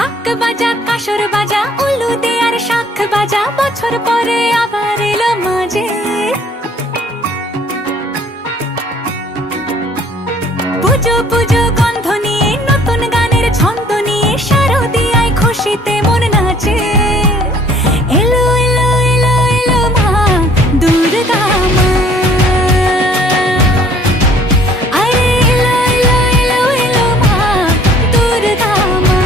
ঢাক বাজা কাসর বাজা উলু দে আর শাখ বাজা, বছর পরে আবার এলো মাঝে। পুজো পুজো গন্ধ নিয়ে নতুন গানের ছন্দ নিয়ে শারদিয়ায় খুশিতে মন নাচে। এলো এলো এলো এলো মা দুর্গা মা, আরে এলো এলো এলো এলো মা দুর্গা মা।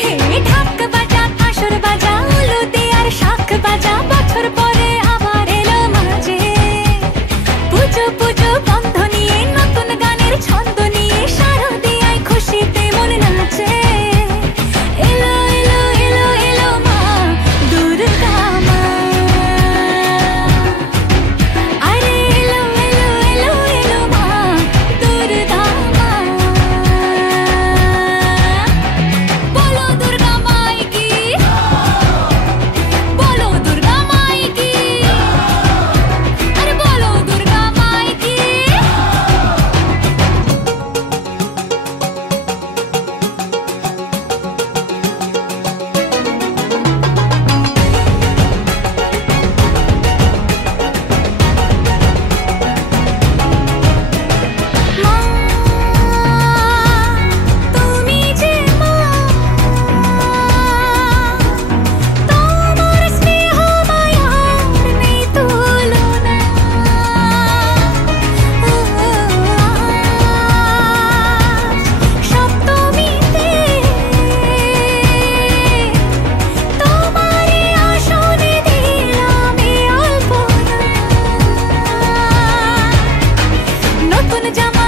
হে ঢাক বাজা কাসর বাজা উলু দে আর শাখ বাজা, বছর পরে আবার এলো মাঝে। পুজো পুজো গন্ধ নিয়ে নতুন গানের ছন্দ নিয়ে শারদিয়ায় খুশিতে মন নাচে। এলো এলো এলো এলো মা দুর্গা মা, আরে এলো এলো এলো এলো মা দুর্গা মা। বলো দুর্গা মাই কি, বলো দুর্গা মাই কি, আরে বলো দুর্গা মাই কি। মা তুমি যে মা, তোমার স্নেহ মায়ার নেই তুলনা। সপ্তমীতে তোমারে আসনে দিলাম এই আলপনা। নতুন জামা